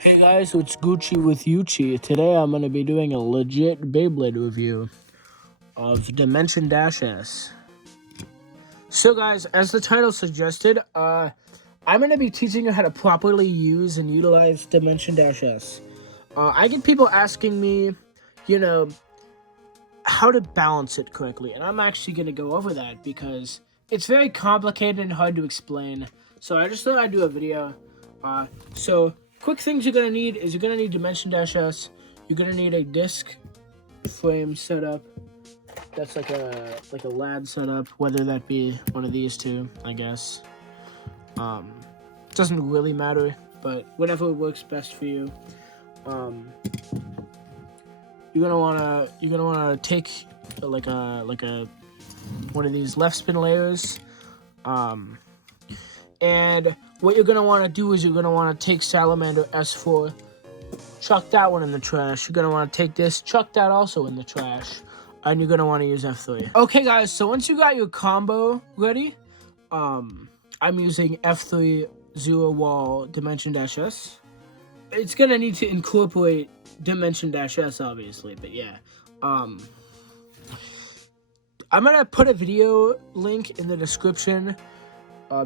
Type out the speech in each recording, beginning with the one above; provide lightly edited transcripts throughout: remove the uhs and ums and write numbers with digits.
Hey guys, so it's Gucci with Yuchi. Today I'm going to be doing a legit Beyblade review of Dimension Dash S. So guys, as the title suggested, I'm going to be teaching you how to properly use and utilize Dimension Dash S. I get people asking me, how to balance it correctly, and I'm actually going to go over that because it's very complicated and hard to explain. So I just thought I'd do a video. Quick things you're gonna need is you're gonna need Dimension Dash S. You're gonna need a disc frame setup. That's like a LAD setup, whether that be one of these two, I guess. Doesn't really matter, but whatever works best for you. You're gonna wanna take like a one of these left spin layers. And what you're going to want to do is you're going to want to take Salamander S4, chuck that one in the trash. You're going to want to take this, chuck that also in the trash, and you're going to want to use F3. Okay, guys, so once you got your combo ready, I'm using F3 Zero Wall Dimension Dash S. It's going to need to incorporate Dimension Dash S, obviously, but yeah. I'm going to put a video link in the description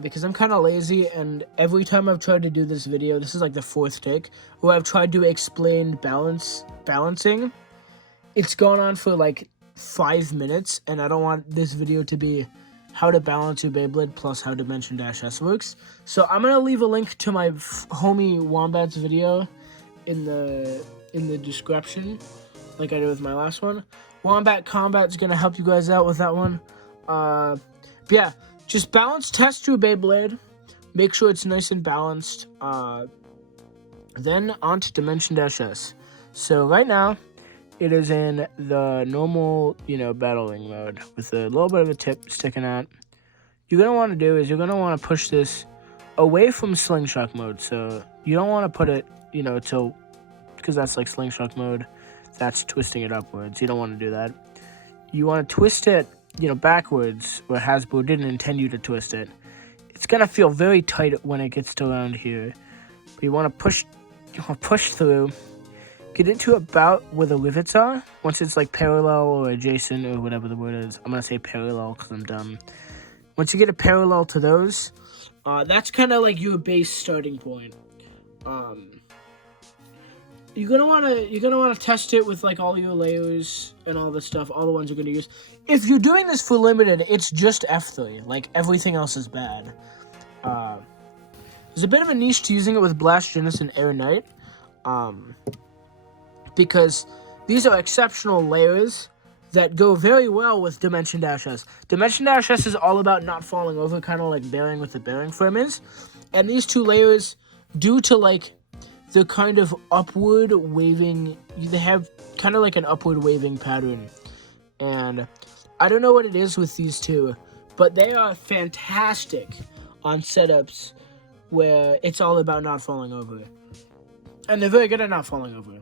because I'm kind of lazy, and every time I've tried to do this video, this is like the fourth take, where I've tried to explain balancing, it's gone on for like 5 minutes, and I don't want this video to be how to balance your Beyblade plus how Dimension Dash S works. So I'm going to leave a link to my homie Wombat's video in the description, like I did with my last one. Wombat Combat's going to help you guys out with that one. But yeah. Just balance test your Beyblade. Make sure it's nice and balanced. Then on to Dimension Dash S. So right now, it is in the normal, battling mode with a little bit of a tip sticking out. You're going to want to do is you're going to want to push this away from slingshot mode. So you don't want to put it, because that's like slingshot mode. That's twisting it upwards. You don't want to do that. You want to twist it backwards, where Hasbro didn't intend you to twist it. It's gonna feel very tight when it gets to around here. But you want to push through, get into about where the rivets are. Once it's like parallel or adjacent or whatever the word is, I'm gonna say parallel because I'm dumb. Once you get a parallel to those, that's kind of like your base starting point. You're gonna wanna test it with like all your layers and all this stuff, all the ones you're gonna use. If you're doing this for limited, it's just F3. Like everything else is bad. There's a bit of a niche to using it with Blast Genius and Air Knight, because these are exceptional layers that go very well with Dimension Dash S. Dimension Dash S is all about not falling over, kind of like bearing with the bearing frame is, and these two layers, due to like the kind of upward waving, they have kind of like an upward waving pattern, and I don't know what it is with these two, but they are fantastic on setups where it's all about not falling over, and they're very good at not falling over.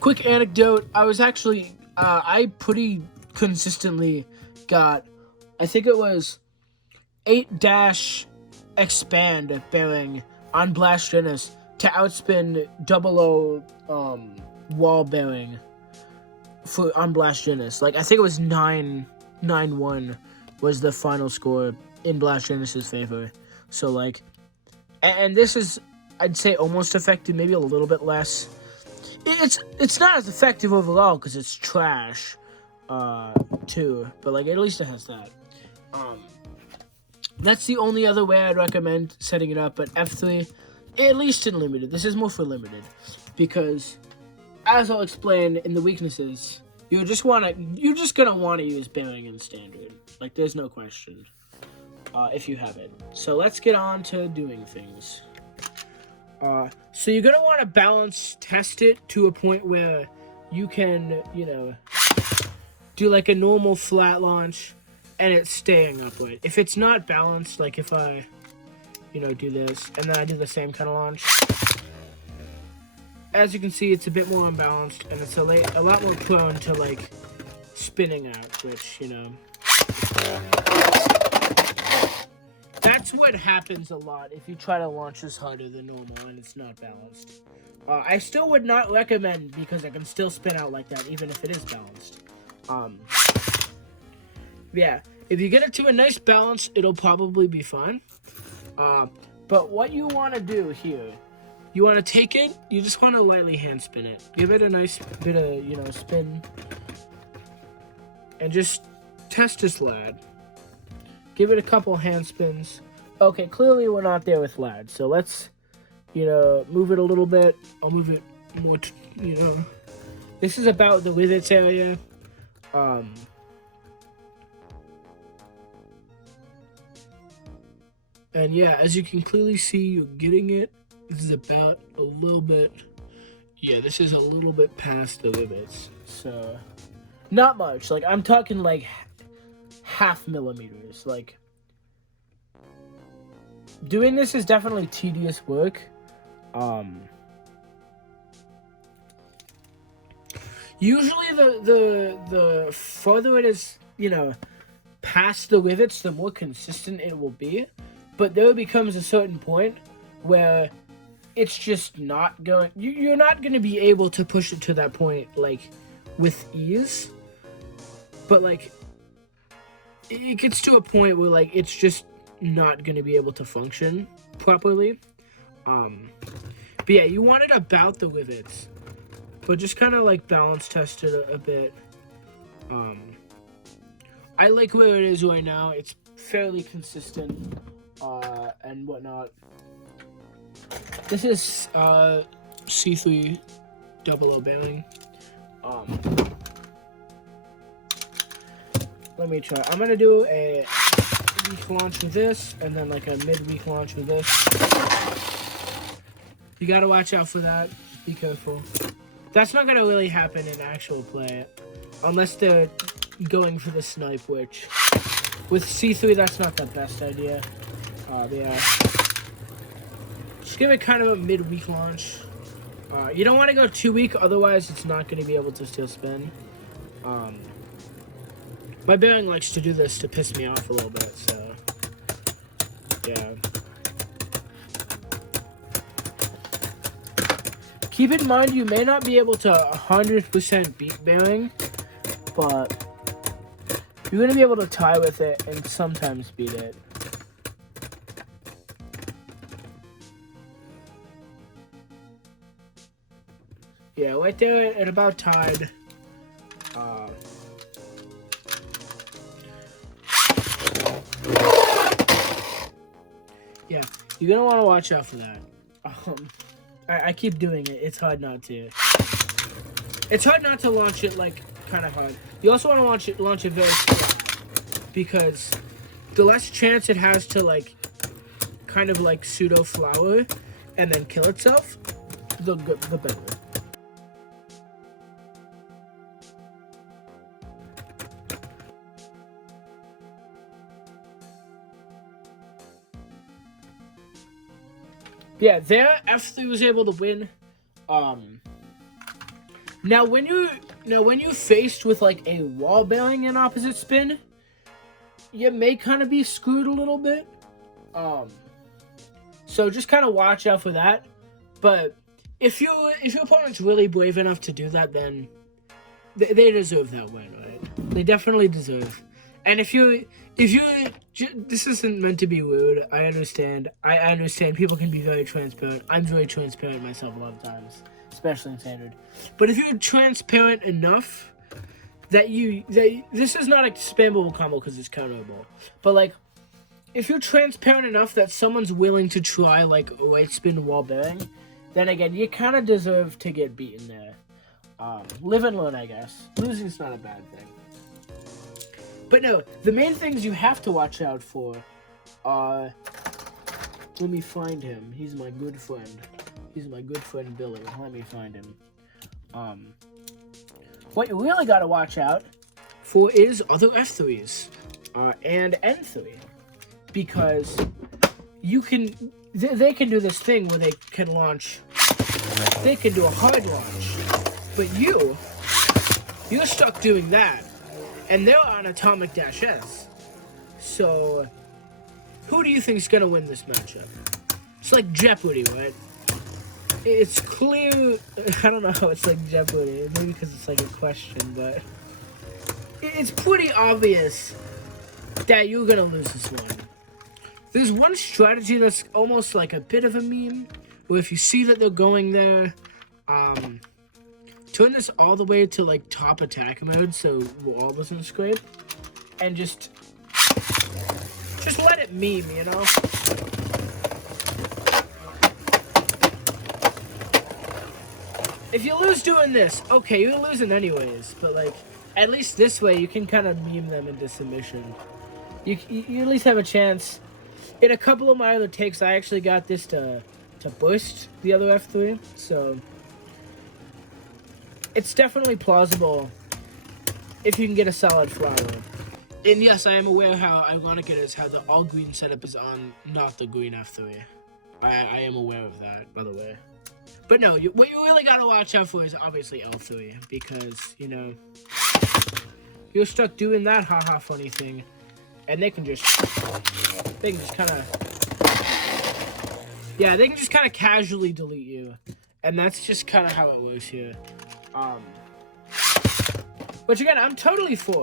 Quick anecdote, I was actually I pretty consistently got, I think it was 8 dash expand bearing on Blast Genius to outspin 00 wall bearing on Blast Genius. Like I think it was 9-1 was the final score in Blast Genius's favor. So like, and this is, I'd say, almost effective, maybe a little bit less. It's not as effective overall because it's trash too, but like at least it has that. That's the only other way I'd recommend setting it up, but F3, at least in limited. This is more for limited, because as I'll explain in the weaknesses, you're just gonna want to use bearing in standard. Like there's no question, if you have it. So let's get on to doing things. So you're gonna want to balance test it to a point where you can, do like a normal flat launch and it's staying upright. If it's not balanced, like if I, do this and then I do the same kind of launch, as you can see, it's a bit more unbalanced and it's a lot more prone to like spinning out, which, that's that's what happens a lot if you try to launch this harder than normal and it's not balanced. I still would not recommend because it can still spin out like that even if it is balanced. Yeah, if you get it to a nice balance, it'll probably be fine. But what you want to do here, you want to take it, you just want to lightly hand spin it. Give it a nice bit of, spin. And just test this lad. Give it a couple hand spins. Okay, clearly we're not there with lad, so let's, move it a little bit. I'll move it more, This is about the rivets area. And yeah, as you can clearly see, you're getting it. This is about a little bit, this is a little bit past the rivets. So, not much. Like, I'm talking like half millimeters. Like, doing this is definitely tedious work. Usually the farther it is, past the rivets, the more consistent it will be. But there becomes a certain point where it's just not going... You're not going to be able to push it to that point, like, with ease. But, like, it gets to a point where, like, it's just not going to be able to function properly. But yeah, you want it about the rivets. But just kind of, like, balance test it a bit. I like where it is right now. It's fairly consistent. And whatnot. This is C3 00 bearing. Let me try. I'm gonna do a weak launch with this, and then like a mid-weak launch with this. You gotta watch out for that. Be careful. That's not gonna really happen in actual play, unless they're going for the snipe, which with C3 that's not the best idea. Yeah. Just give it kind of a mid-weak launch. You don't want to go too weak, otherwise it's not going to be able to still spin. My bearing likes to do this to piss me off a little bit, so yeah. Keep in mind you may not be able to 100% beat bearing, but you're going to be able to tie with it and sometimes beat it. Yeah, right there at about tied. Yeah, you're gonna want to watch out for that. I keep doing it. It's hard not to. It's hard not to launch it like kind of hard. You also want to launch it very slow because the less chance it has to like kind of like pseudo flower and then kill itself, the better. Yeah, there F3 was able to win. Now when you're faced with like a wall bearing in opposite spin, you may kind of be screwed a little bit. So just kind of watch out for that. But if your opponent's really brave enough to do that, then they deserve that win, right? They definitely deserve. And if you this isn't meant to be rude. I understand. I understand people can be very transparent. I'm very transparent myself a lot of times, especially in standard. But if you're transparent enough that this is not a spammable combo because it's counterable. But like, if you're transparent enough that someone's willing to try like a right spin wall bearing, then again you kind of deserve to get beaten there. Live and learn, I guess. Losing's not a bad thing. But no, the main things you have to watch out for are... Let me find him. He's my good friend. He's my good friend Billy. Let me find him. What you really gotta watch out for is other F3s. And N3. Because you can... They can do this thing where they can launch... They can do a hard launch. But you're stuck doing that. And they're on Atomic-S. So, who do you think is gonna win this matchup? It's like Jeopardy, right? It's clear. I don't know how it's like Jeopardy. Maybe because it's like a question, but it's pretty obvious that you're gonna lose this one. There's one strategy that's almost like a bit of a meme, where if you see that they're going there, turn this all the way to like top attack mode so wall doesn't scrape, and just let it meme, you know? If you lose doing this, okay, you're losing anyways, but like, at least this way you can kind of meme them into submission. You at least have a chance. In a couple of my other takes, I actually got this to burst the other F3, so it's definitely plausible if you can get a solid flower. And yes, I am aware how ironic it is how the all green setup is on, not the green F3. I am aware of that, by the way. But no, what you really gotta watch out for is obviously L3, because, you know, you're stuck doing that haha funny thing, and they can just kind of, yeah, they can just kind of casually delete you, and that's just kind of how it works here. Which again, I'm totally for.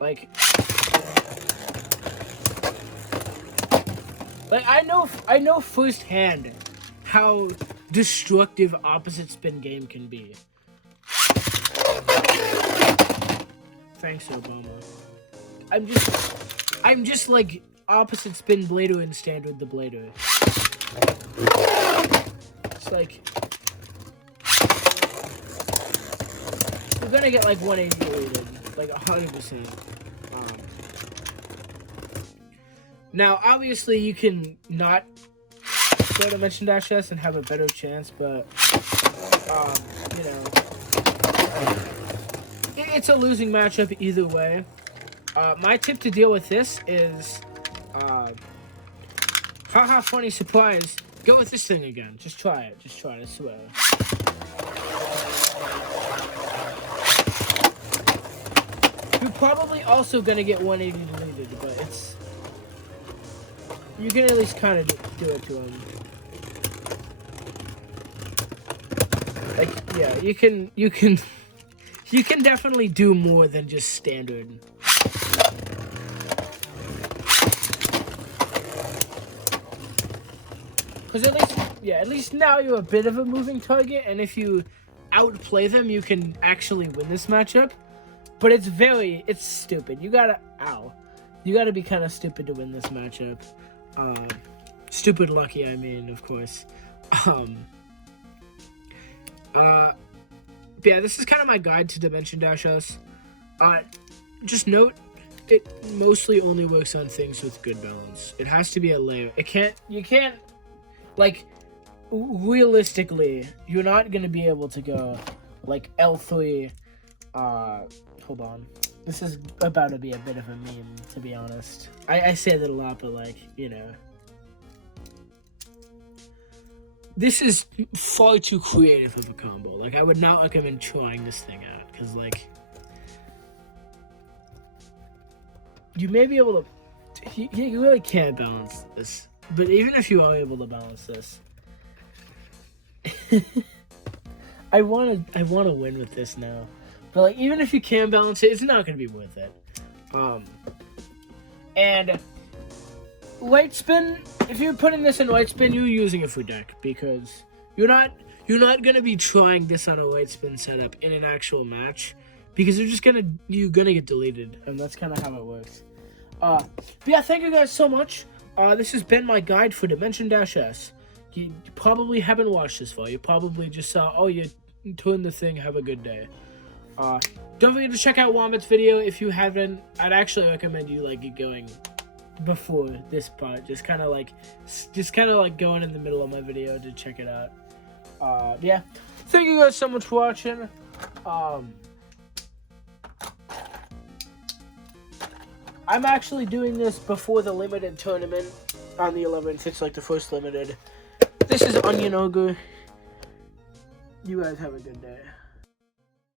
Like I know firsthand how destructive opposite spin game can be. Thanks, Obama. I'm just like opposite spin blader and standard the blader. It's like you're gonna get like 180 rated, like 100%. Now, obviously, you can not go Dimension Dash S and have a better chance, but you know, it's a losing matchup either way. My tip to deal with this is, haha, funny surprise. Go with this thing again. Just try it. Just try it. I swear. You're probably also gonna get 180 deleted, but it's, you can at least kind of do it to him. Like, yeah, you can definitely do more than just standard. Because at least now you're a bit of a moving target, and if you outplay them, you can actually win this matchup. But it's stupid. You gotta be kind of stupid to win this matchup. Stupid lucky, I mean, of course. Yeah, this is kind of my guide to Dimension Dash S. Just note, it mostly only works on things with good balance. It has to be a layer. You can't, like, realistically, you're not gonna be able to go, like, L3, hold on. This is about to be a bit of a meme, to be honest. I say that a lot, but, like, you know. This is far too creative of a combo. Like, I would not recommend trying this thing out, because, like, you may be able to, you really can't balance this. But even if you are able to balance this, I want to win with this now. But, like, even if you can balance it, it's not going to be worth it. And light spin, if you're putting this in light spin, you're using it for deck, because you're not gonna be trying this on a light spin setup in an actual match, because you're gonna get deleted, and that's kind of how it works. But yeah, thank you guys so much. This has been my guide for Dimension Dash S. You probably haven't watched this far. You probably just saw, oh, you turned the thing, have a good day. Don't forget to check out Wombat's video if you haven't. I'd actually recommend you like get going before this part. Just kind of like going in the middle of my video to check it out. Yeah. Thank you guys so much for watching. I'm actually doing this before the limited tournament on the 11th. It's like the first limited. This is Onion Ogre. You guys have a good day.